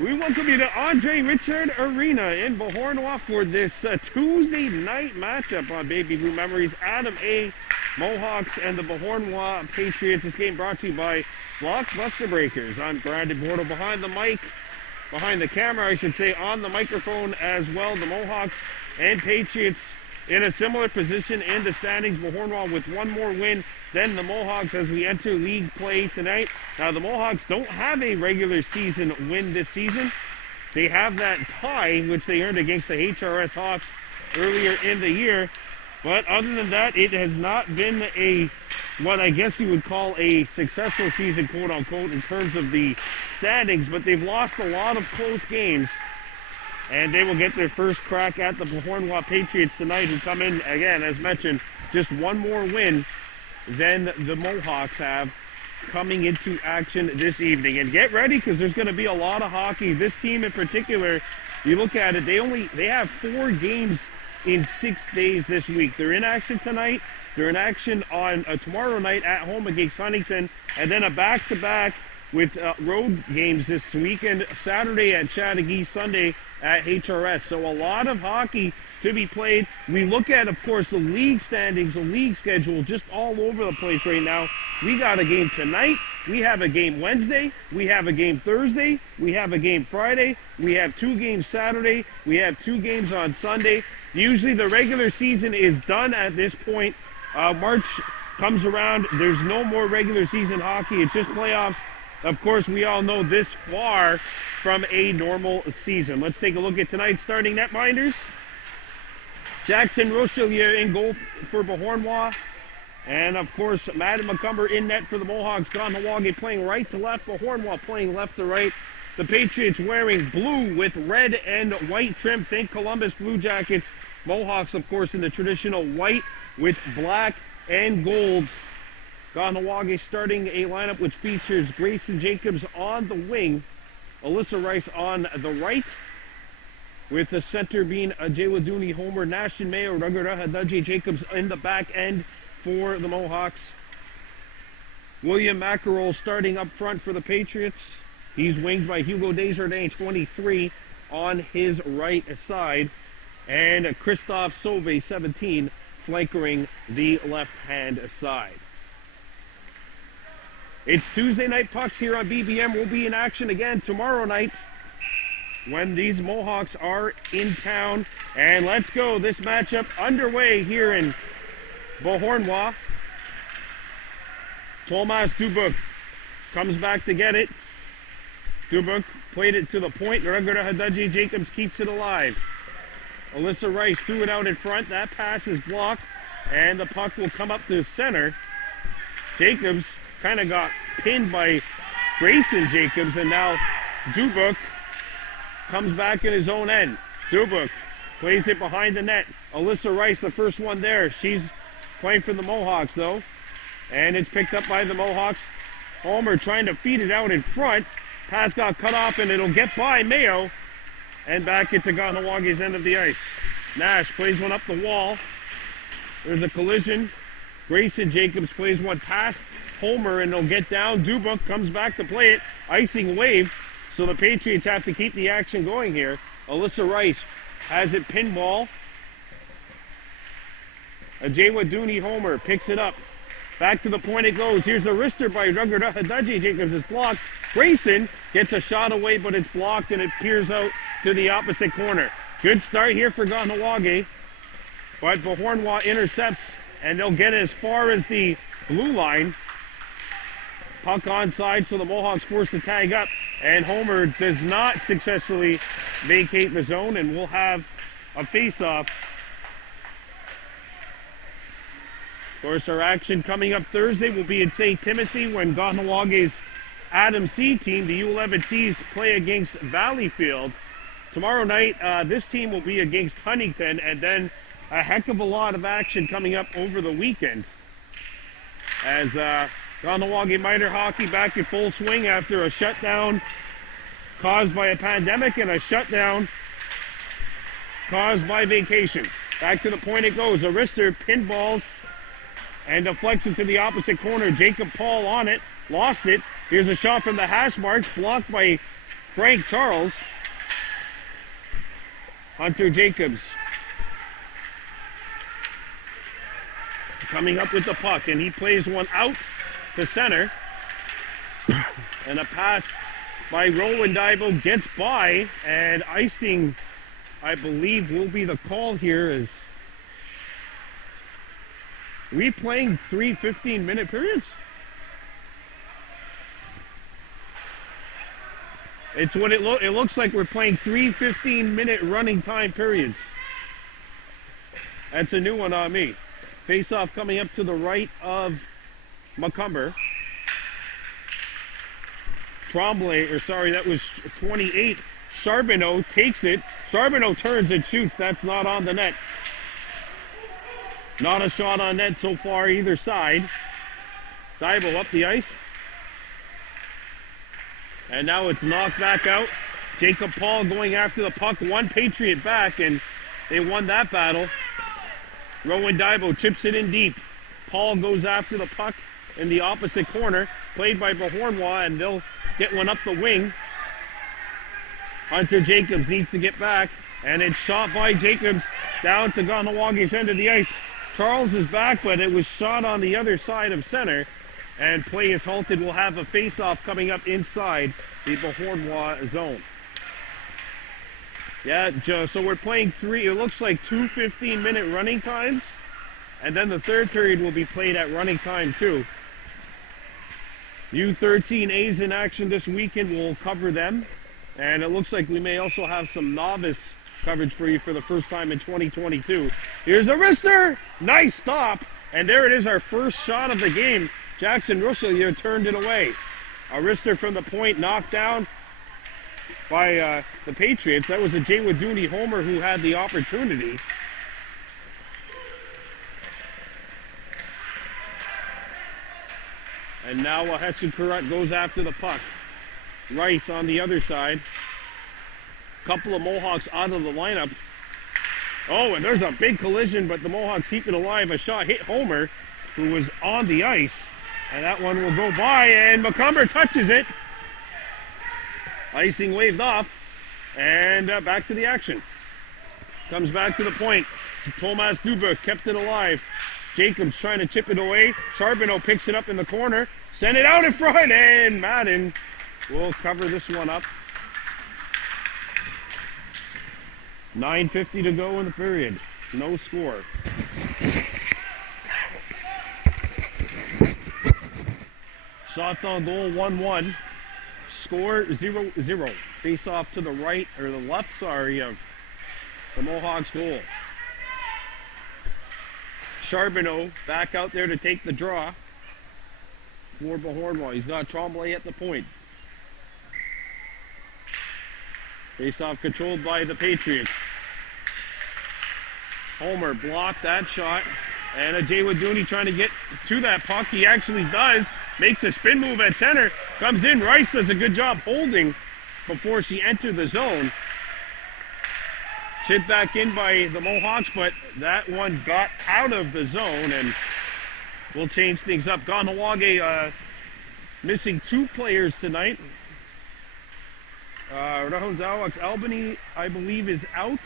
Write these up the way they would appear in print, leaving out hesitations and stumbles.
We welcome you to Andre Richard Arena in Beauharnois for this Tuesday night matchup on Baby Blue Memories. Adam A. Mohawks and the Beauharnois Patriots. This game brought to you by Blockbuster Breakers. I'm Brandon Bordeaux behind the mic, behind the camera, I should say, on the microphone as well. The Mohawks and Patriots in a similar position in the standings. Beauharnois with one more win than the Mohawks as we enter league play tonight. Now, the Mohawks don't have a regular season win this season. They have that tie, which they earned against the HRS Hawks earlier in the year. But other than that, it has not been what I guess you would call a successful season, quote unquote, in terms of the standings. But they've lost a lot of close games. And they will get their first crack at the Beauharnois Patriots tonight, who come in, again, as mentioned, just one more win than the Mohawks have coming into action this evening. And get ready, because there's going to be a lot of hockey. This team in particular, you look at it, they have 4 games in 6 days this week. They're in action tonight. They're in action on tomorrow night at home against Huntington, and then a back-to-back with road games this weekend, Saturday at Chattagee, Sunday at HRS. So a lot of hockey to be played. We look at, of course, the league standings, the league schedule, just all over the place right now. We got a game tonight. We have a game Wednesday. We have a game Thursday. We have a game Friday. We have 2 games Saturday. We have 2 games on Sunday. Usually the regular season is done at this point. March comes around. There's no more regular season hockey. It's just playoffs. Of course, we all know this far from a normal season. Let's take a look at tonight's starting netminders. Jackson Rochelier in goal for Beauharnois. And, of course, Madden McCumber in net for the Mohawks. Kahnawake playing right to left. Beauharnois playing left to right. The Patriots wearing blue with red and white trim. Think Columbus Blue Jackets. Mohawks, of course, in the traditional white with black and gold. Kahnawake starting a lineup which features Grayson Jacobs on the wing, Alyssa Rice on the right, with the center being Jawaduni Homer, Nashon Mayo, Rugaraha Dudjay Jacobs in the back end for the Mohawks. William Mackerel starting up front for the Patriots. He's winged by Hugo Desjardins, 23, on his right side, and Christophe Sauve, 17, flanking the left-hand side. It's Tuesday night pucks here on BBM. We'll be in action again tomorrow night when these Mohawks are in town. And let's go. This matchup underway here in Beauharnois. Thomas Dubuc comes back to get it. Dubuc played it to the point. Rugaraha Dudjay Jacobs keeps it alive. Alyssa Rice threw it out in front. That pass is blocked, and the puck will come up to center. Jacobs kind of got pinned by Grayson Jacobs, and now Dubuc comes back in his own end. Dubuc plays it behind the net. Alyssa Rice, the first one there. She's playing for the Mohawks, though. And it's picked up by the Mohawks. Homer trying to feed it out in front. Pass got cut off, and it'll get by Mayo. And back into Kahnawake's end of the ice. Nash plays one up the wall. There's a collision. Grayson Jacobs plays one past Homer, and they'll get down. Dubuc comes back to play it. Icing wave. So the Patriots have to keep the action going here. Alyssa Rice has it pinball. Jawaduni Homer picks it up. Back to the point it goes. Here's a wrister by Rugaraha Dudjay Jacobs. It's blocked. Grayson gets a shot away, but it's blocked, and it peers out to the opposite corner. Good start here for Kahnawake. But Beauharnois intercepts, and they'll get as far as the blue line. Puck onside, so the Mohawks forced to tag up, and Homer does not successfully vacate the zone, and we'll have a face-off. Of course, our action coming up Thursday will be in St. Timothy when Kahnawake's Adam C team, the U11Cs, play against Valleyfield. Tomorrow night, this team will be against Huntington, and then a heck of a lot of action coming up over the weekend. As Kahnawake minor hockey back in full swing after a shutdown caused by a pandemic and a shutdown caused by vacation. Back to the point it goes. A wrister pinballs and deflects it to the opposite corner. Jacob Paul on it. Lost it. Here's a shot from the hash marks. Blocked by Frank Charles. Hunter Jacobs coming up with the puck, and he plays one out to center. And a pass by Rowan Dibo gets by, and icing, I believe, will be the call here. Is we playing 3 15-minute periods? It's what it looks like. We're playing 3 15-minute running time periods. That's a new one on me. Face-off coming up to the right of Macomber. That was 28. Charbonneau takes it. Charbonneau turns and shoots. That's not on the net. Not a shot on net so far either side. Dibo up the ice. And now it's knocked back out. Jacob Paul going after the puck. One Patriot back, and they won that battle. Rowan Dibo chips it in deep. Paul goes after the puck in the opposite corner. Played by Beauharnois, and they'll get one up the wing. Hunter Jacobs needs to get back, and it's shot by Jacobs down to Kahnawake's end of the ice. Charles is back, but it was shot on the other side of center, and play is halted. We'll have a face-off coming up inside the Beauharnois zone. Yeah, Joe, so we're playing it looks like 2 15-minute running times, and then the third period will be played at running time too. U13A's in action this weekend. We'll cover them, and it looks like we may also have some novice coverage for you for the first time in 2022. Here's a wrister! Nice stop! And there it is, our first shot of the game. Jackson Rochelier turned it away. A wrister from the point, knocked down by the Patriots. That was a Jay Wadooney homer who had the opportunity. And now Hesu Kurut goes after the puck. Rice on the other side. Couple of Mohawks out of the lineup. Oh, and there's a big collision, but the Mohawks keep it alive. A shot hit Homer, who was on the ice. And that one will go by, and Macomber touches it. Icing waved off, and back to the action. Comes back to the point. Thomas Dubuc kept it alive. Jacobs trying to chip it away. Charbonneau picks it up in the corner. Send it out in front, and Madden will cover this one up. 9:50 to go in the period. No score. Shots on goal, 1-1. Score, 0-0. Face off to the right, or the left, sorry, of the Mohawks goal. Charbonneau back out there to take the draw for Beauharnois. He's got Tremblay at the point. Face-off controlled by the Patriots. Homer blocked that shot. And a Jay Wadooney trying to get to that puck. He actually does. Makes a spin move at center. Comes in. Rice does a good job holding before she entered the zone. Chipped back in by the Mohawks, but that one got out of the zone, and we'll change things up. Kahnawake missing 2 players tonight. Rahonzawak's Albany, I believe, is out.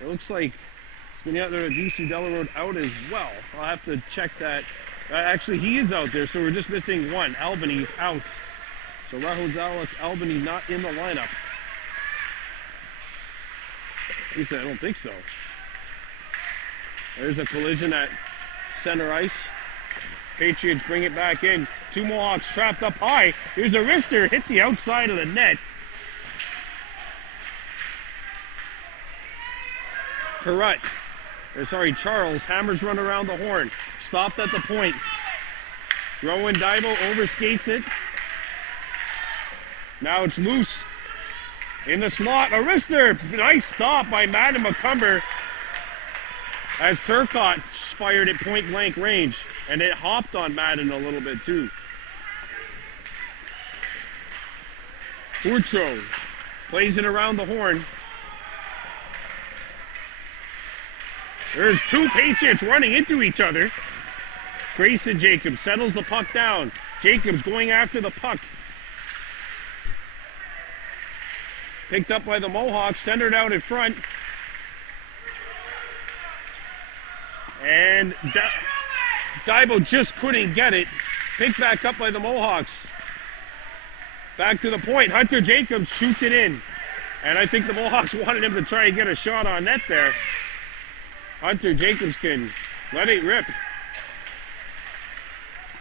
It looks like Spagnato DC Delarode out as well. I'll have to check that. Actually, he is out there, so we're just missing one. Albany's out. So Rahonzawak's Albany not in the lineup. At least I don't think so. There's a collision at center ice. Patriots bring it back in. 2 Mohawks trapped up high. Here's a wrister, hit the outside of the net. Charles, hammers run around the horn. Stopped at the point. Rowan Dibo overskates it. Now it's loose. In the slot, a wrister. Nice stop by Madden Macomber as Turcotte fired at point blank range. And it hopped on Madden a little bit too. Urcho plays it around the horn. There's 2 Patriots running into each other. Grayson Jacobs settles the puck down. Jacobs going after the puck. Picked up by the Mohawks, centered out in front. And Daibo just couldn't get it. Picked back up by the Mohawks. Back to the point. Hunter Jacobs shoots it in. And I think the Mohawks wanted him to try and get a shot on net there. Hunter Jacobs can let it rip.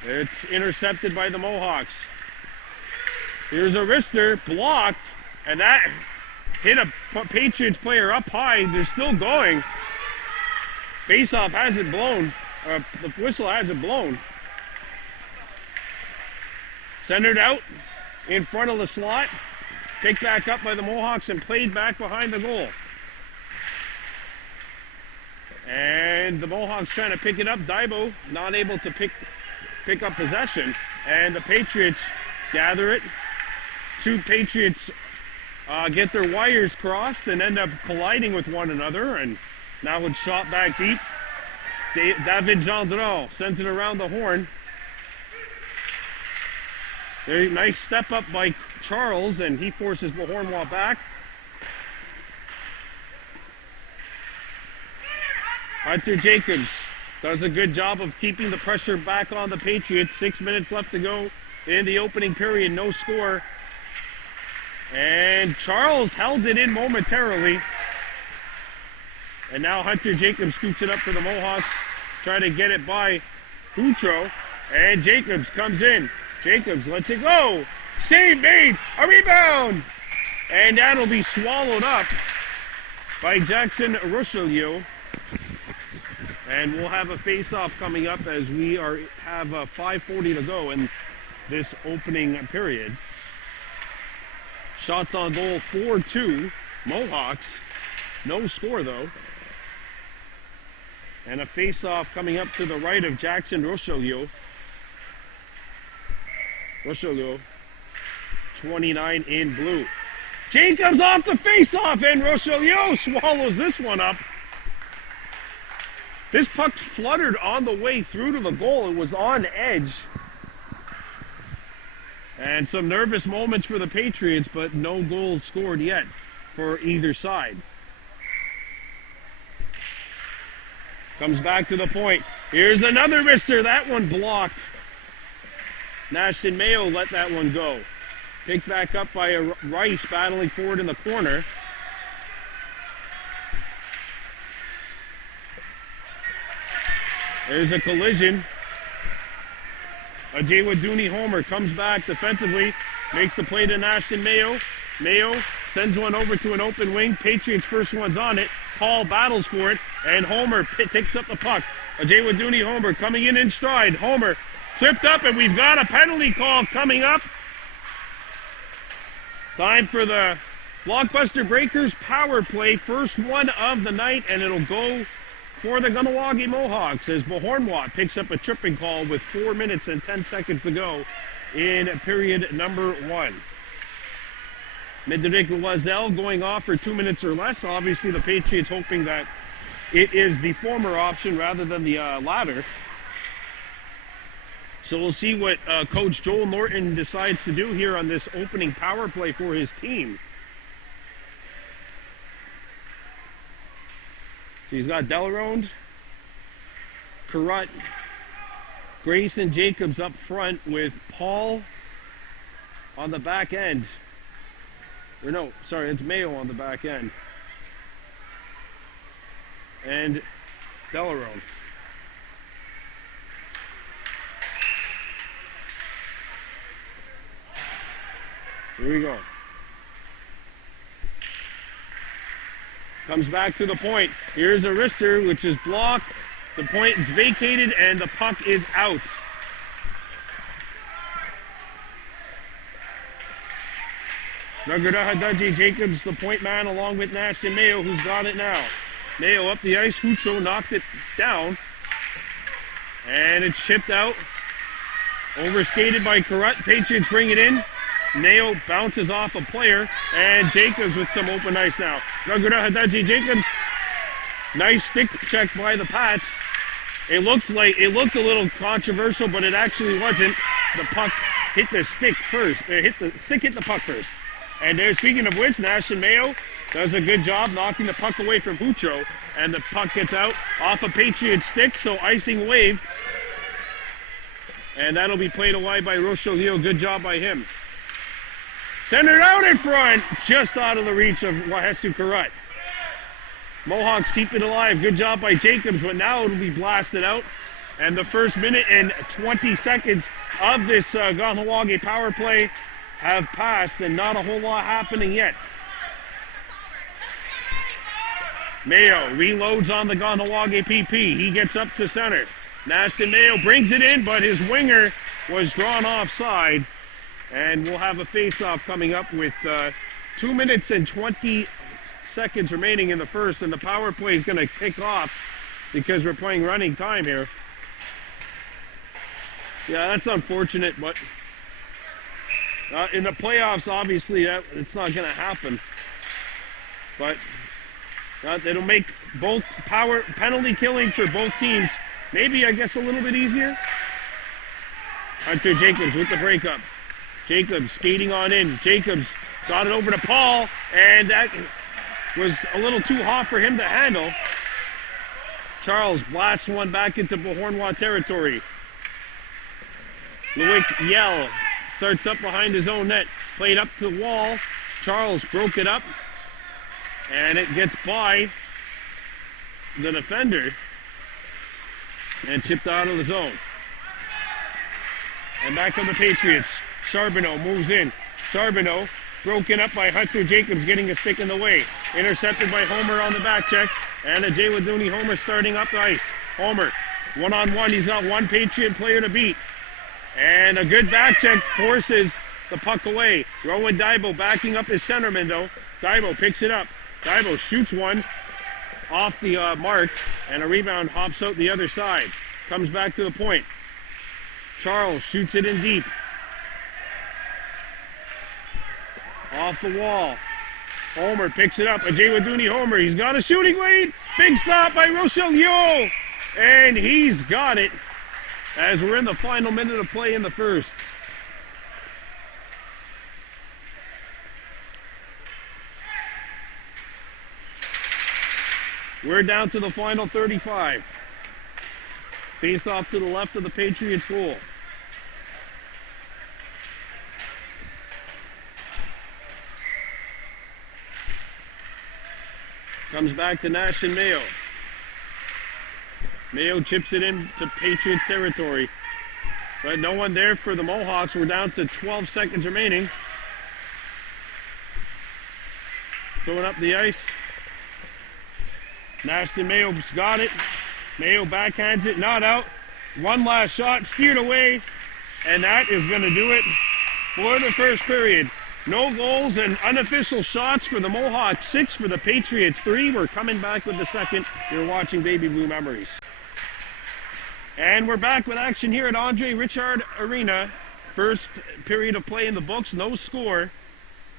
It's intercepted by the Mohawks. Here's a wrister, blocked, and that hit a Patriots player up high. They're still going. Faceoff hasn't blown, the whistle hasn't blown. Centered out in front of the slot. Picked back up by the Mohawks and played back behind the goal. And the Mohawks trying to pick it up. Daibo not able to pick up possession. And the Patriots gather it. Two Patriots get their wires crossed and end up colliding with one another. And now it's shot back deep. David Gendron sends it around the horn. Very nice step up by Charles, and he forces Beauharnois back. Hunter Jacobs does a good job of keeping the pressure back on the Patriots. 6 minutes left to go in the opening period, no score. And Charles held it in momentarily. And now Hunter Jacobs scoops it up for the Mohawks, trying to get it by Boutreau. And Jacobs comes in. Jacobs lets it go. Save made. A rebound. And that'll be swallowed up by Jackson Richelieu. And we'll have a face-off coming up as we have 5:40 to go in this opening period. Shots on goal 4-2. Mohawks. No score though. And a face-off coming up to the right of Jackson Richelieu. Richelieu, 29 in blue. Jacobs off the face-off, and Richelieu swallows this one up. This puck fluttered on the way through to the goal. It was on edge. And some nervous moments for the Patriots, but no goals scored yet for either side. Comes back to the point. Here's another wrister. That one blocked. Nashton Mayo let that one go. Picked back up by Rice battling forward in the corner. There's a collision. Ajaywa Dooney Homer comes back defensively, makes the play to Nashton Mayo. Mayo sends one over to an open wing. Patriots first one's on it. Paul battles for it, and Homer takes up the puck. Ajaywa Dooney Homer coming in stride. Homer tripped up, and we've got a penalty call coming up. Time for the Blockbuster Breakers power play, first one of the night, and it'll go for the Kahnawake Mohawks as Beauharnois picks up a tripping call with 4 minutes and 10 seconds to go in period number 1. Mederic Loisel going off for 2 minutes or less. Obviously, the Patriots hoping that it is the former option rather than the latter. So we'll see what Coach Joel Norton decides to do here on this opening power play for his team. So he's got Delarone, Carrot, Grayson Jacobs up front with Paul on the back end. Or no, sorry, it's Mayo on the back end. And Delarone. Here we go. Comes back to the point. Here's a wrister, which is blocked. The point is vacated, and the puck is out. Raghuda Hadaji Jacobs, the point man, along with Nashton Mayo, who's got it now. Mayo up the ice. Hucho knocked it down. And it's chipped out. Overskated by Carrot. Patriots bring it in. Mayo bounces off a player, and Jacobs with some open ice now. Raghuda Hadaji Jacobs, nice stick check by the Pats. It looked a little controversial, but it actually wasn't. the puck hit the stick first. Hit the puck first. And there, speaking of which, Nashton Mayo does a good job knocking the puck away from Hucho. And the puck gets out off a Patriot stick, so icing waved. And that'll be played away by Rochelieu. Good job by him. Centered out in front, just out of the reach of Wahesu Karut. Mohawks keep it alive. Good job by Jacobs, but now it'll be blasted out. And the first minute and 20 seconds of this Kahnawake power play have passed, and not a whole lot happening yet. Mayo reloads on the Kahnawake PP. He gets up to center. Nashton Mayo brings it in, but his winger was drawn offside. And we'll have a face-off coming up with 2 minutes and 20 seconds remaining in the first, and the power play is going to kick off because we're playing running time here. Yeah, that's unfortunate, but in the playoffs, obviously, it's not going to happen. But it'll make both penalty killing for both teams maybe, I guess, a little bit easier. Hunter Jacobs with the breakup. Jacobs skating on in. Jacobs got it over to Paul, and that was a little too hot for him to handle. Charles blasts one back into Beauharnois territory. Loic Yell starts up behind his own net. Played up to the wall. Charles broke it up, and it gets by the defender and tipped out of the zone. And back come the Patriots. Charbonneau moves in. Charbonneau broken up by Hunter Jacobs, getting a stick in the way. Intercepted by Homer on the back check. And a Jay Waduni Homer starting up the ice. Homer, one-on-one. He's got one Patriot player to beat. And a good back check forces the puck away. Rowan Daibo backing up his centerman, though. Daibo picks it up. Daibo shoots one off the mark, and a rebound hops out the other side. Comes back to the point. Charles shoots it in deep. Off the wall. Homer picks it up. A Jay Waduni Homer. He's got a shooting lead. Big stop by Rochelieu. And he's got it as we're in the final minute of play in the first. We're down to the final 35. Face off to the left of the Patriots goal. Comes back to Nashton Mayo. Mayo chips it into Patriots territory. But no one there for the Mohawks. We're down to 12 seconds remaining. Throwing up the ice. Nashton Mayo's got it. Mayo backhands it, not out. One last shot, steered away. And that is going to do it for the first period. No goals and unofficial shots for the Mohawks. 6 for the Patriots. 3. We're coming back with the second. You're watching Baby Blue Memories. And we're back with action here at Andre Richard Arena. First period of play in the books. No score.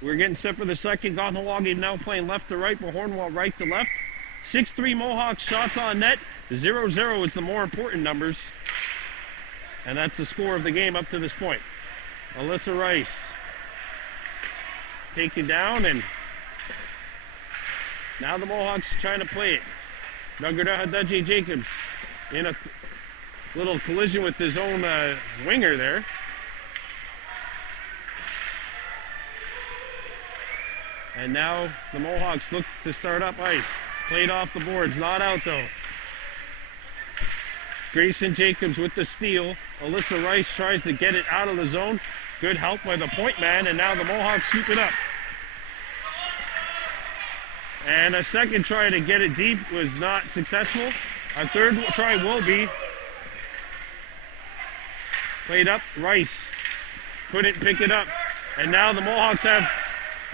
We're getting set for the second. Kahnawake now playing left to right. Beauharnois right to left. 6-3 Mohawks shots on net. 0-0 is the more important numbers. And that's the score of the game up to this point. Alyssa Rice taken down, and now the Mohawks trying to play it. Nagurda Hadaji Jacobs in a little collision with his own winger there. And now the Mohawks look to start up ice. Played off the boards, not out though. Grayson Jacobs with the steal. Alyssa Rice tries to get it out of the zone. Good help by the point man, and now the Mohawks scoop it up. And a second try to get it deep was not successful. A third try will be. Played up, Rice couldn't pick it up. And now the Mohawks have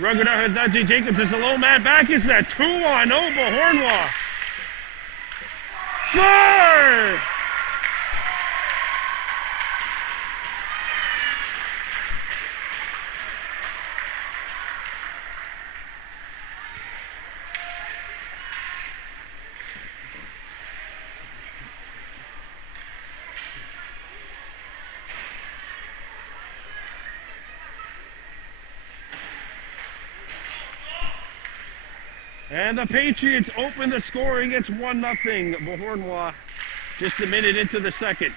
Rugger Hadaji Jacobs is a low man back. It's a 2-1 Beauharnois. Score! And the Patriots open the scoring. It's 1-0 Beauharnois just a minute into the second.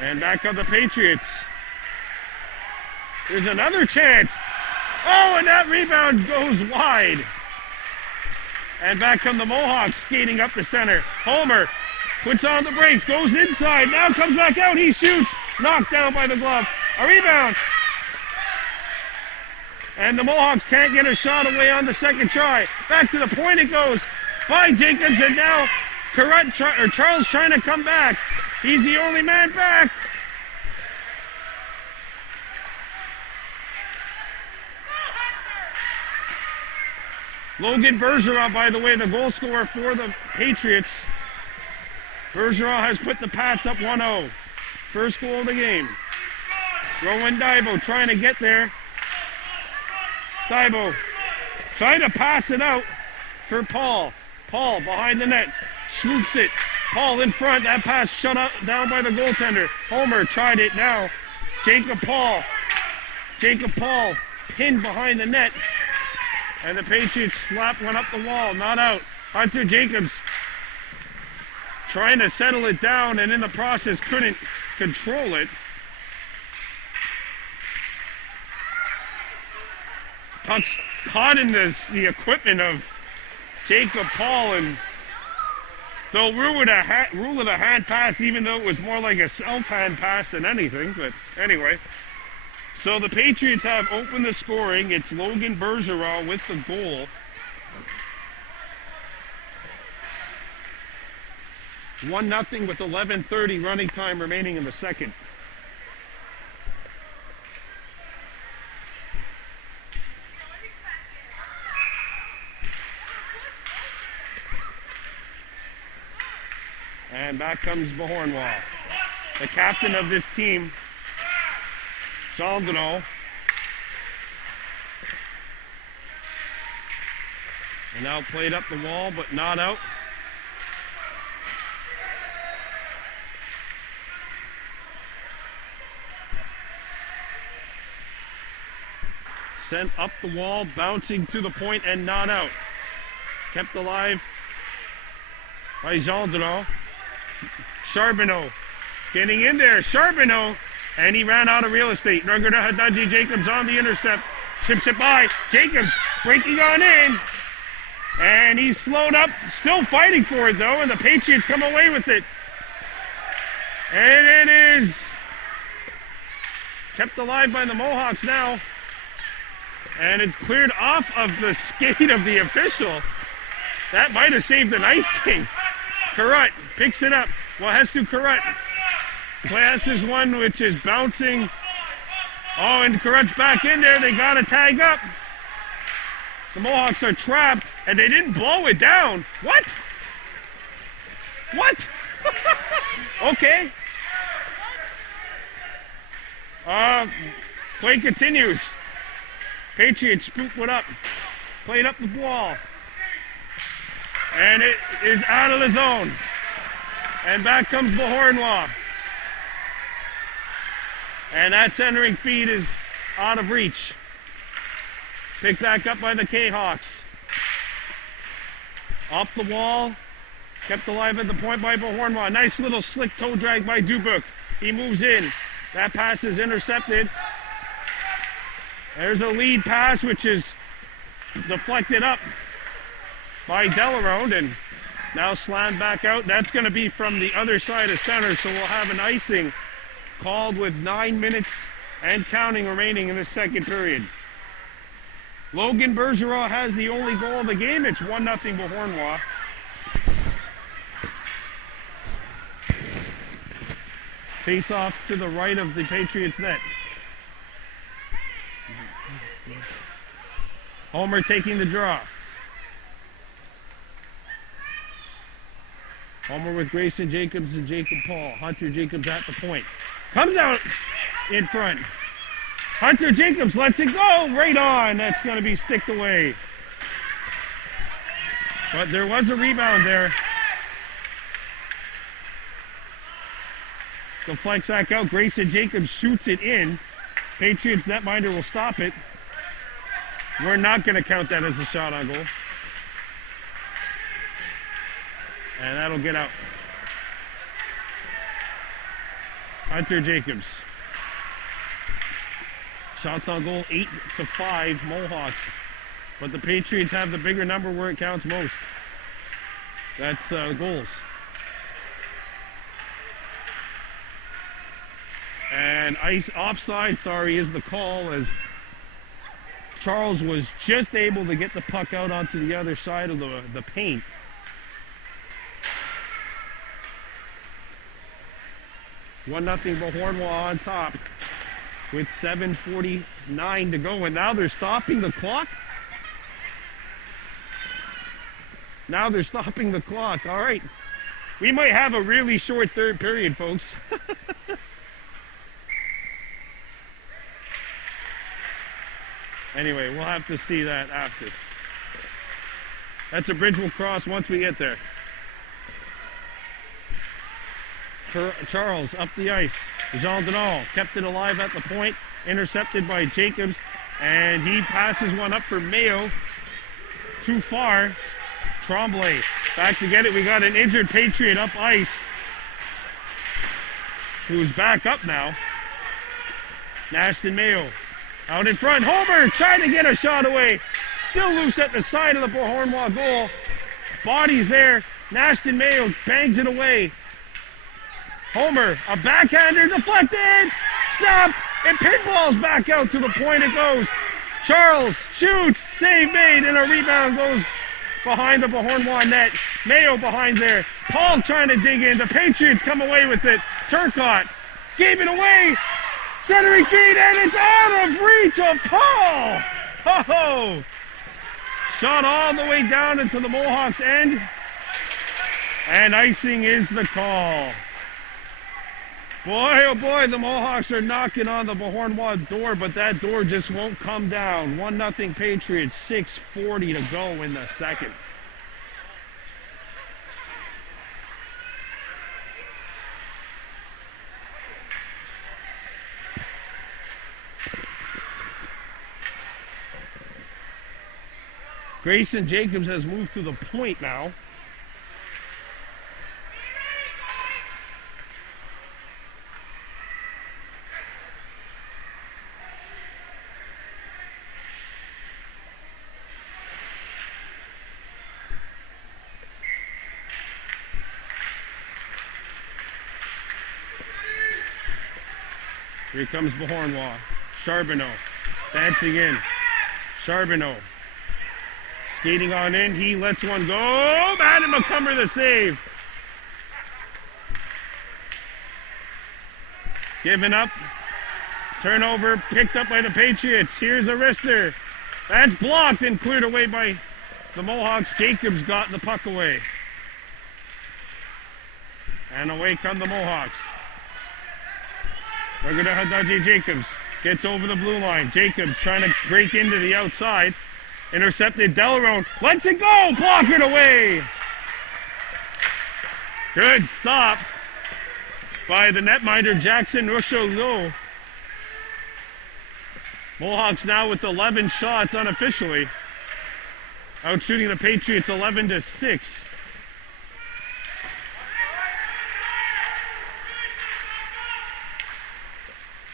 And back come the Patriots. There's another chance. Oh, and that rebound goes wide. And back come the Mohawks skating up the center. Homer puts on the brakes, goes inside, now comes back out, he shoots. Knocked down by the glove. A rebound. And the Mohawks can't get a shot away on the second try. Back to the point it goes by Jacobs, and now Charles trying to come back. He's the only man back. Logan Bergeron, by the way, the goal scorer for the Patriots. Bergeron has put the Pats up 1-0. First goal of the game. Rowan Dibo trying to get there. Dibo trying to pass it out for Paul. Paul behind the net. Swoops it. Paul in front. That pass shut up down by the goaltender. Homer tried it now. Jacob Paul. Jacob Paul pinned behind the net. And the Patriots slap one up the wall. Not out. Hunter Jacobs trying to settle it down, and in the process couldn't control it. Puck's caught in the equipment of Jacob Paul, and they'll rule it a hand pass, even though it was more like a self-hand pass than anything. But anyway, so the Patriots have opened the scoring. It's Logan Bergeron with the goal. 1-0 with 11:30 running time remaining in the second. And back comes Beauharnois. The captain of this team, Gendron. And now played up the wall, but not out. Sent up the wall, bouncing to the point and not out. Kept alive by Gendron. Charbonneau getting in there. Charbonneau, and he ran out of real estate. Ruggerda Hadaji Jacobs on the intercept. Chips it by. Jacobs breaking on in. And he's slowed up. Still fighting for it though, and the Patriots come away with it. And it is kept alive by the Mohawks now. And it's cleared off of the skate of the official. That might have saved the icing. Carrot picks it up. Wahesu Carrot passes one which is bouncing. Oh, and Carrot's back in there. They got to tag up. The Mohawks are trapped, and they didn't blow it down. What? What? Okay. Play continues. Patriots scoop it up. Played up the wall. And it is out of the zone. And back comes Beauharnois. And that centering feed is out of reach. Picked back up by the K-Hawks. Off the wall. Kept alive at the point by Beauharnois. Nice little slick toe drag by Dubuc. He moves in. That pass is intercepted. There's a lead pass which is deflected up by Delarone and now slammed back out. That's going to be from the other side of center, so we'll have an icing called with 9 minutes and counting remaining in the second period. Logan Bergeron has the only goal of the game. It's 1-0 Beauharnois. Face off to the right of the Patriots net. Homer taking the draw. Homer with Grayson Jacobs and Jacob Paul. Hunter Jacobs at the point. Comes out in front. Hunter Jacobs lets it go. Right on. That's going to be sticked away. But there was a rebound there. Deflects back out. Grayson Jacobs shoots it in. Patriots netminder will stop it. We're not going to count that as a shot on goal. And that'll get out. Hunter Jacobs. Shots on goal 8-5 Mohawks. But the Patriots have the bigger number where it counts most. That's goals. And ice offside, sorry, is the call, as Charles was just able to get the puck out onto the other side of the paint. One nothing Beauharnois on top with 7:49 to go, and now they're stopping the clock. Now they're stopping the clock. All right, we might have a really short third period, folks. Anyway, we'll have to see that after. That's a bridge we'll cross once we get there. Charles up the ice. Jean Denal kept it alive at the point, intercepted by Jacobs, and he passes one up for Mayo. Too far. Tremblay back to get it. We got an injured Patriot up ice, who's back up now. Nashton Mayo out in front. Homer trying to get a shot away. Still loose at the side of the Beauharnois goal. Body's there. Nashton Mayo bangs it away. Homer, a backhander deflected. Stop. It pinballs back out to the point it goes. Charles shoots. Save made, and a rebound goes behind the Beauharnois net. Mayo behind there. Paul trying to dig in. The Patriots come away with it. Turcotte gave it away. Centering feed, and it's out of reach of Paul. Ho-ho. Shot all the way down into the Mohawks' end. And icing is the call. Boy, oh boy, the Mohawks are knocking on the Beauharnois door, but that door just won't come down. 1-0 Patriots, 6:40 to go in the second. Grayson Jacobs has moved to the point now. Here comes Beauharnois. Charbonneau dancing in. Charbonneau skating on in. He lets one go. Madden McCumber the save. Given up. Turnover picked up by the Patriots. Here's a wrister. That's blocked and cleared away by the Mohawks. Jacobs got the puck away. And away come the Mohawks. We're going to Hadaji Jacobs. Gets over the blue line. Jacobs trying to break into the outside. Intercepted. Delarone lets it go. Block it away. Good stop by the netminder Jackson Rocheleau. Mohawks now with 11 shots unofficially. Out shooting the Patriots 11-6.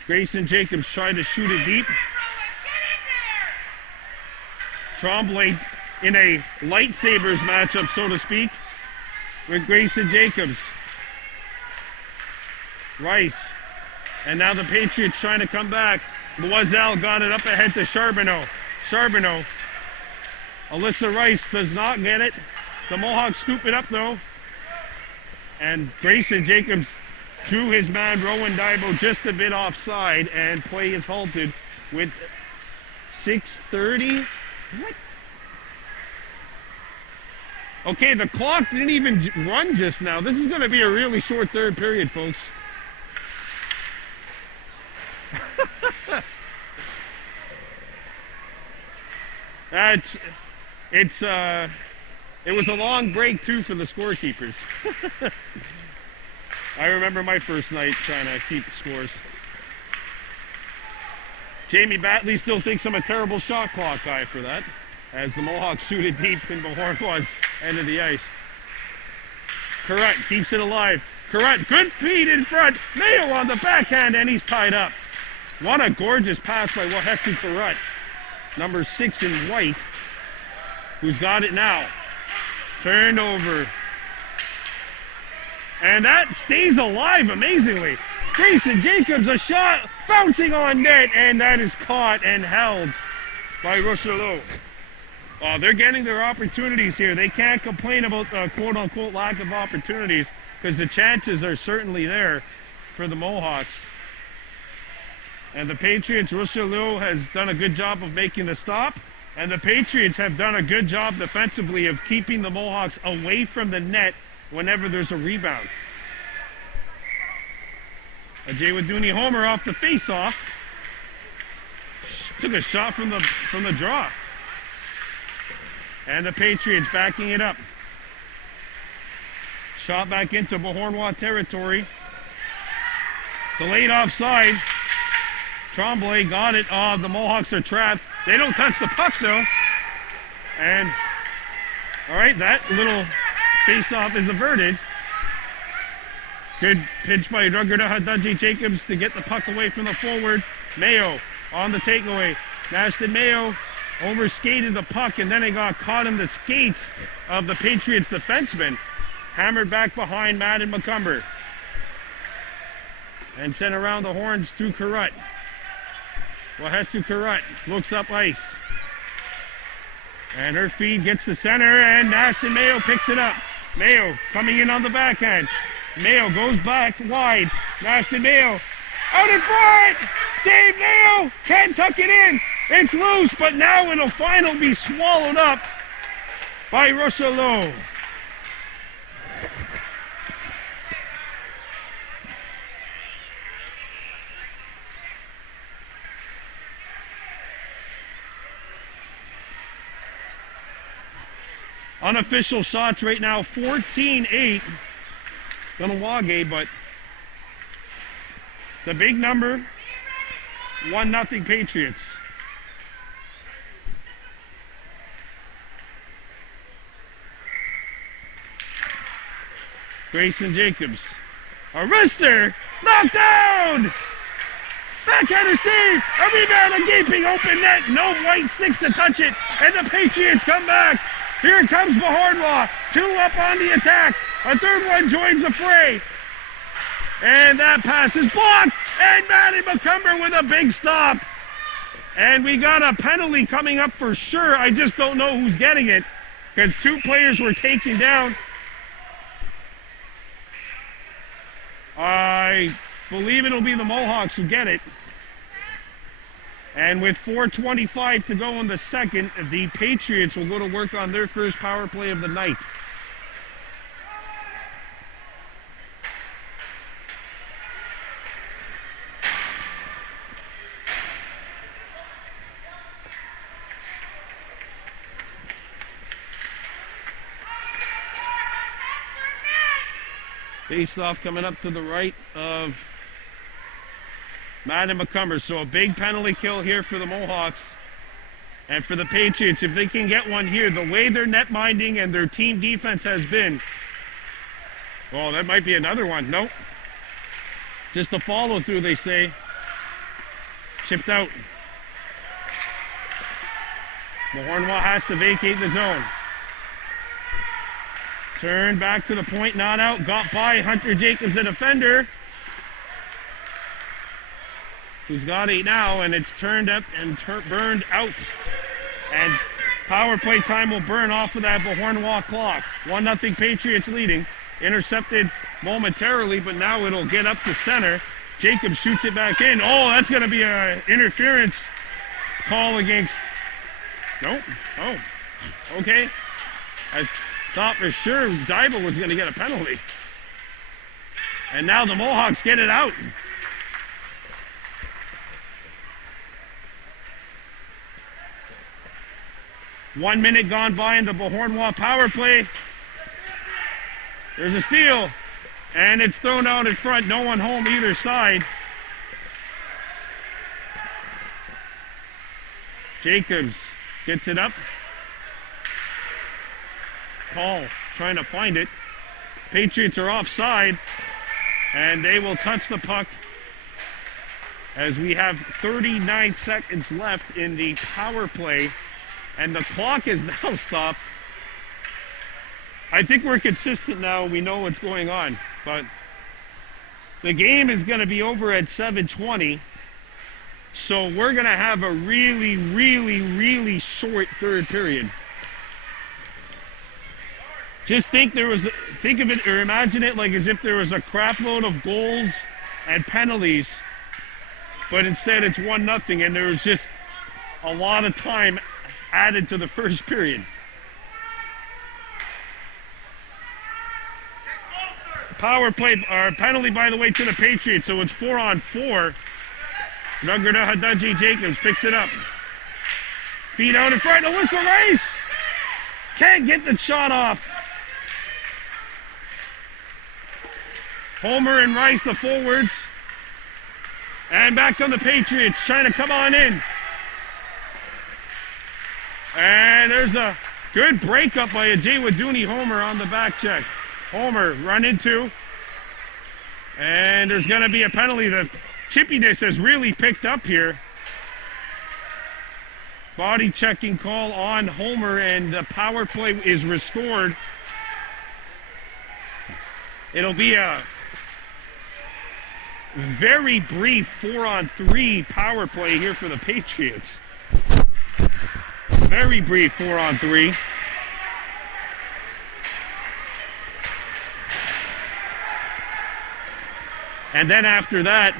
Grayson Jacobs trying to shoot it deep. Tremblay in a lightsabers matchup, so to speak, with Grayson Jacobs. Rice. And now the Patriots trying to come back. Loisel got it up ahead to Charbonneau. Charbonneau. Alyssa Rice does not get it. The Mohawks scoop it up though. And Grayson Jacobs drew his man Rowan Daibo just a bit offside, and play is halted with 6:30. What? Okay, the clock didn't even run just now. This is going to be a really short third period, folks. It was a long break too for the scorekeepers. I remember my first night trying to keep scores. Jamie Batley still thinks I'm a terrible shot clock guy for that, as the Mohawks shoot it deep in Beauharnois' end of the ice. Correct, keeps it alive. Correct, good feed in front. Mayo on the backhand, and he's tied up. What a gorgeous pass by Wahesi Correct, number 6 in white, who's got it now. Turned over. And that stays alive amazingly. Grayson Jacobs, a shot bouncing on net, and that is caught and held by Rocheleau. They're getting their opportunities here. They can't complain about the quote-unquote lack of opportunities, because the chances are certainly there for the Mohawks. And the Patriots, Rocheleau has done a good job of making the stop, and the Patriots have done a good job defensively of keeping the Mohawks away from the net whenever there's a rebound. A Jay Waduni homer off the face-off. Took a shot from the draw. And the Patriots backing it up. Shot back into Beauharnois territory. Delayed offside. Tremblay got it. The Mohawks are trapped. They don't touch the puck though. And all right, that little face-off is averted. Good pitch by Ruggerda Hadaji Jacobs to get the puck away from the forward. Mayo on the takeaway. Nashton Mayo overskated the puck, and then it got caught in the skates of the Patriots defenseman. Hammered back behind Madden McCumber. And sent around the horns to Carrut. Wahesu Carrut looks up ice. And her feed gets to center, and Nashton Mayo picks it up. Mayo coming in on the backhand. Mayo goes back wide. Nashton Mayo out in front! Save Mayo! Can't tuck it in! It's loose, but now it'll finally be swallowed up by Rocheleau. Unofficial shots right now, 14-8. Kahnawake, but the big number, 1-0 Patriots. Grayson Jacobs, a wrister, knocked down! Backhander save, a rebound, a gaping open net, no white sticks to touch it, and the Patriots come back. Here comes Beauharnois, 2 up on the attack. A third one joins the fray. And that pass is blocked. And Matty McCumber with a big stop. And we got a penalty coming up for sure. I just don't know who's getting it, because 2 players were taken down. I believe it'll be the Mohawks who get it. And with 4:25 to go in the second, the Patriots will go to work on their first power play of the night. Face-off coming up to the right of Madden McCumber. So a big penalty kill here for the Mohawks. And for the Patriots, if they can get one here, the way their net minding and their team defense has been. Oh, that might be another one. Nope. Just a follow through, they say. Chipped out. Beauharnois has to vacate the zone. Turned back to the point, not out. Got by Hunter Jacobs, the defender, who's got it now, and it's turned up and burned out. And power play time will burn off of that Beauharnois clock. 1-0 Patriots leading. Intercepted momentarily, but now it'll get up to center. Jacobs shoots it back in. Oh, that's going to be an interference call against... Nope. Oh, okay. I thought for sure Daiba was going to get a penalty. And now the Mohawks get it out. One minute gone by in the Beauharnois power play. There's a steal, and it's thrown out in front. No one home either side. Jacobs gets it up. Paul trying to find it. Patriots are offside, and they will touch the puck as we have 39 seconds left in the power play, and the clock is now stopped. I think we're consistent now. We know what's going on, but the game is going to be over at 7:20, so we're going to have a really, really, really short third period. Just think of it or imagine it like as if there was a crap load of goals and penalties, but instead it's 1-0, and there was just a lot of time added to the first period. Power play, or penalty, by the way, to the Patriots, so it's 4-on-4. Beauharnois Hadaji Jacobs picks it up. Feet out in front, Alyssa Rice! Can't get the shot off. Homer and Rice, the forwards. And back on the Patriots, trying to come on in. And there's a good breakup by Ajay Waduni Homer on the back check. Homer run into. And there's going to be a penalty. The chippiness has really picked up here. Body checking call on Homer, and the power play is restored. It'll be a very brief 4-on-3 power play here for the Patriots. Very brief 4-on-3. And then after that,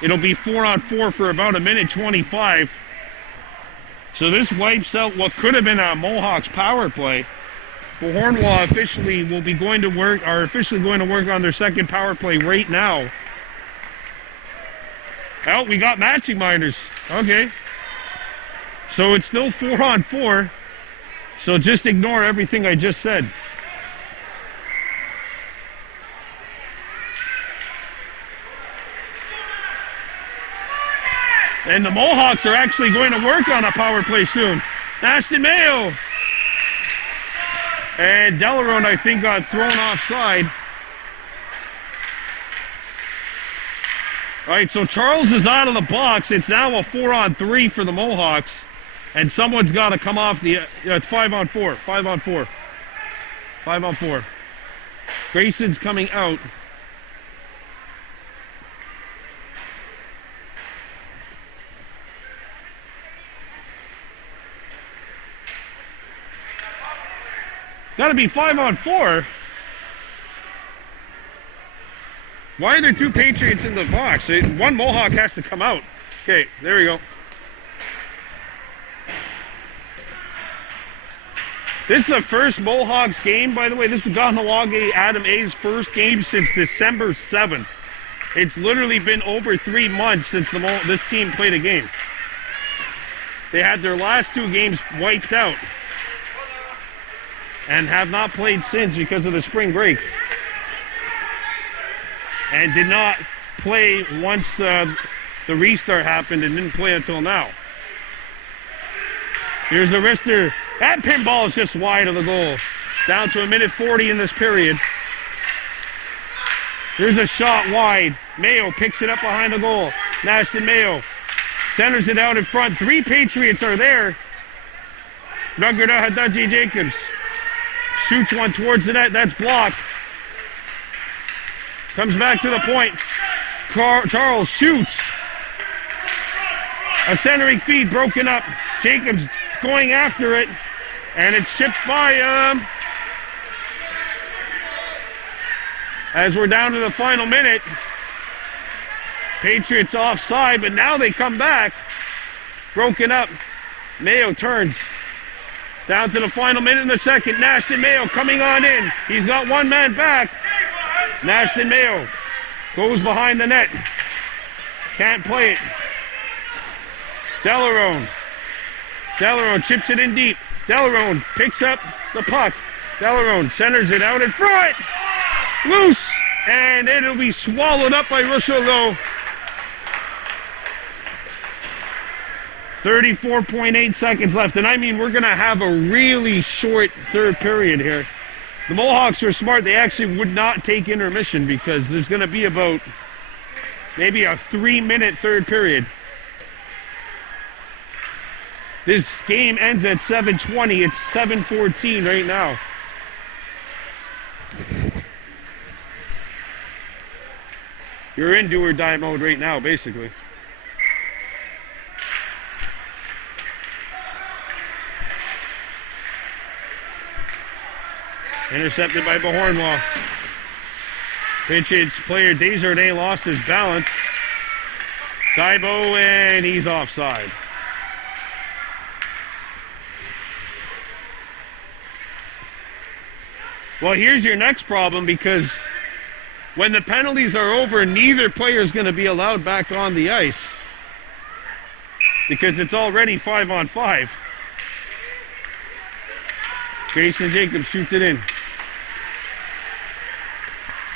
it'll be 4-on-4 for about 1:25. So this wipes out what could have been a Mohawks power play. Beauharnois officially going to work on their second power play right now. Oh, we got matching minors. Okay. So it's still 4-on-4. So just ignore everything I just said. And the Mohawks are actually going to work on a power play soon. Ashton Mayo. And Delarone, I think, got thrown offside. All right, so Charles is out of the box. It's now a 4-on-3 for the Mohawks. And someone's got to come off the... it's 5-on-4. 5-on-4. 5-on-4. Grayson's coming out. Got to be 5-on-4. Why are there two Patriots in the box? One Mohawk has to come out. Okay, there we go. This is the first Mohawks game, by the way. This is Kahnawake Adam A's first game since December 7th. It's literally been over 3 months since this team played a game. They had their last 2 games wiped out and have not played since because of the spring break. And did not play once the restart happened, and didn't play until now. Here's the wrister. That pinball is just wide of the goal. Down to 1:40 in this period. Here's a shot wide. Mayo picks it up behind the goal. Ashton Mayo centers it out in front. 3 Patriots are there. Beauharnois Hadaji Jacobs shoots one towards the net. That's blocked. Comes back to the point. Charles shoots. A centering feed broken up. Jacobs going after it. And it's shipped by as we're down to the final minute. Patriots offside, but now they come back. Broken up. Mayo turns. Down to the final minute in the second. Ashton Mayo coming on in. He's got one man back. Ashton Mayo goes behind the net. Can't play it. Delarone chips it in deep. Delarone picks up the puck. Delarone centers it out in front. Loose. And it'll be swallowed up by Rocheleau. 34.8 seconds left. And I mean, we're going to have a really short third period here. The Mohawks are smart. They actually would not take intermission because there's going to be about maybe a 3-minute third period. This game ends at 7:20. It's 7:14 right now. You're in do or die mode right now, basically. Intercepted by Beauharnois. Patriots player Desjardins lost his balance. Daibo, and he's offside. Well, here's your next problem, because when the penalties are over, neither player is going to be allowed back on the ice because it's already 5-on-5. Grayson Jacobs shoots it in.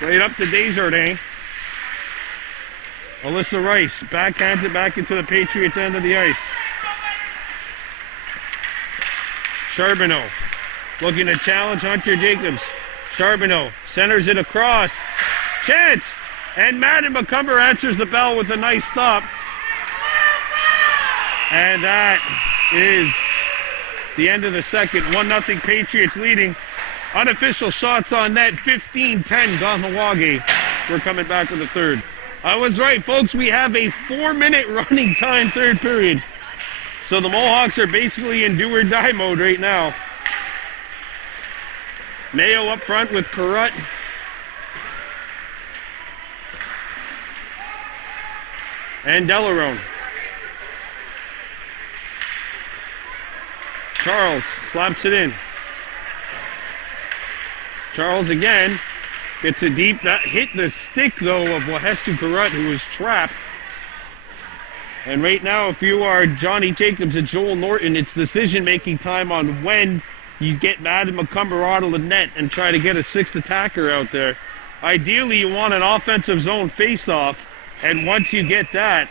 Right up to Desjardins. Alyssa Rice backhands it back into the Patriots' end of the ice. Charbonneau looking to challenge Hunter Jacobs. Charbonneau centers it across. Chance! And Madden McCumber answers the bell with a nice stop. And that is the end of the second. 1-0 Patriots leading. Unofficial shots on net, 15-10 Kahnawake. We're coming back with the third. I was right, folks. We have a 4-minute running time third period. So the Mohawks are basically in do or die mode right now. Mayo up front with Carrot. And Delarone. Charles slaps it in. Charles again gets it deep. That hit the stick, though, of Wahestu Carrot, who was trapped. And right now, if you are Johnny Jacobs and Joel Norton, it's decision-making time on when you get Madden McCumber out of the net and try to get a sixth attacker out there. Ideally, you want an offensive zone face-off, and once you get that,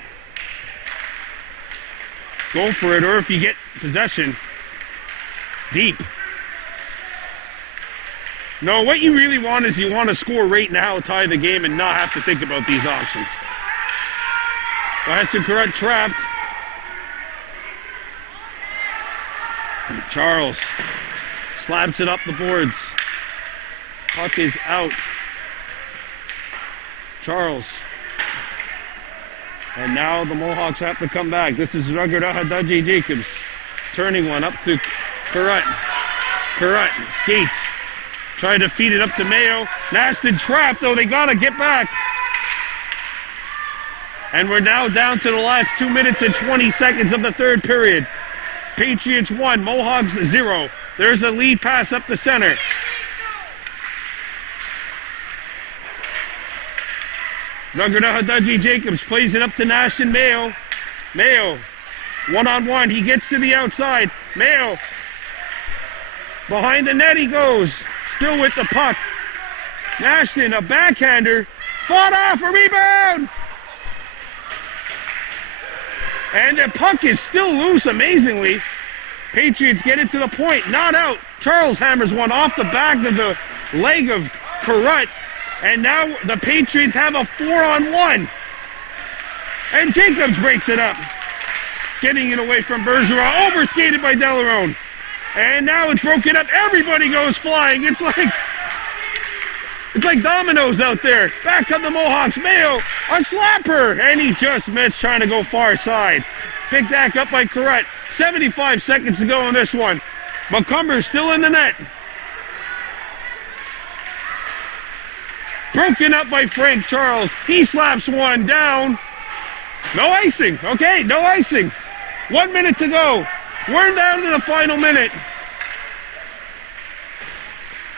go for it. Or if you get possession, deep. No, what you really want is you want to score right now, tie the game, and not have to think about these options. Wahestu Carrot trapped. Charles slabs it up the boards. Puck is out. Charles. And now the Mohawks have to come back. This is Raghuradhaji Jacobs. Turning one up to Carrot. Carrot skates. Trying to feed it up to Mayo. Naston trapped, though. They got to get back. And we're now down to the last 2 minutes and 20 seconds of the third period. Patriots 1, Mohawks 0. There's a lead pass up the center. Raghuradhaji Jacobs plays it up to Nash and Mayo. Mayo, one-on-one. He gets to the outside. Mayo, behind the net he goes. Still with the puck. Nashton, a backhander. Fought off, a rebound! And the puck is still loose, amazingly. Patriots get it to the point, not out. Charles hammers one off the back of the leg of Carrot. And now the Patriots have a 4-on-1. And Jacobs breaks it up. Getting it away from Bergeron, overskated by Delarone. And now it's broken up. Everybody goes flying. It's like dominoes out there. Back come the Mohawks. Mayo, a slapper. And he just missed, trying to go far side. Picked back up by Carrot. 75 seconds to go in this one. McCumber's still in the net. Broken up by Frank Charles. He slaps one down. No icing. Okay, no icing. 1 minute to go. We're down to the final minute.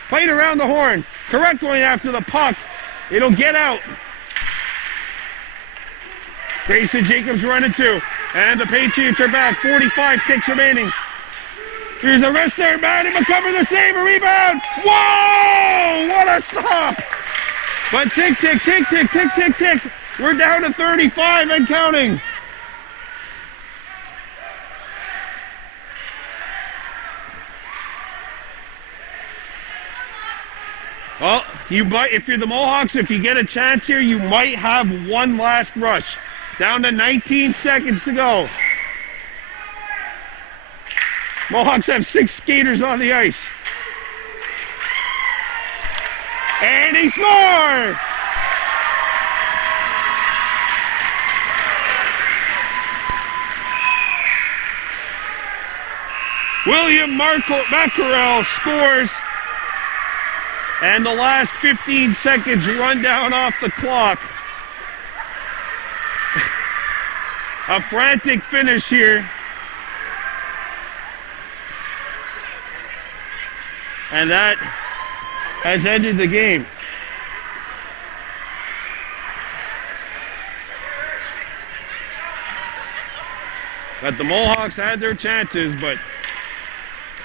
Played around the horn. Correct going after the puck. It'll get out. Grayson Jacobs running too. And the Patriots are back. 45 ticks remaining. Here's a rest there. Madden McCumber the save. A rebound. Whoa! What a stop. But tick, tick, tick, tick, tick, tick, tick. We're down to 35 and counting. Well, you might, if you're the Mohawks, if you get a chance here, you might have one last rush. Down to 19 seconds to go. Mohawks have 6 skaters on the ice. And they score! William Mackerel scores. And the last 15 seconds run down off the clock. A frantic finish here. And that has ended the game. But the Mohawks had their chances, but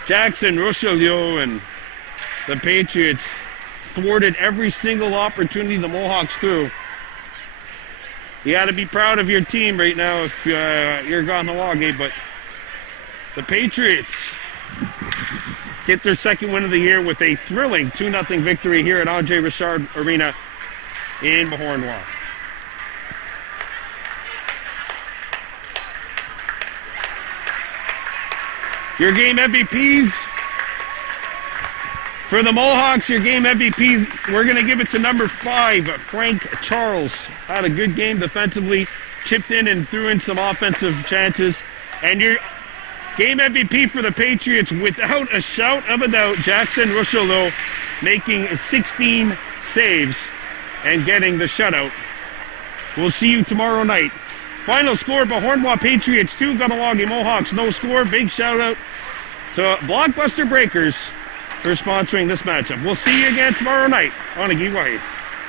Jackson Richelieu and the Patriots thwarted every single opportunity the Mohawks threw. You got to be proud of your team right now if you're Kahnawake, but the Patriots get their second win of the year with a thrilling 2-0 victory here at Andre Richard Arena in Beauharnois. Your game MVPs. For the Mohawks, your game MVPs, we're going to give it to number 5, Frank Charles. Had a good game defensively, chipped in and threw in some offensive chances. And your game MVP for the Patriots, without a shout of a doubt, Jackson Richelieu, making 16 saves and getting the shutout. We'll see you tomorrow night. Final score, Beauharnois Patriots 2, Kahnawake Mohawks no score. Big shout out to Blockbuster Breakers for sponsoring this matchup. We'll see you again tomorrow night on A Giveaway.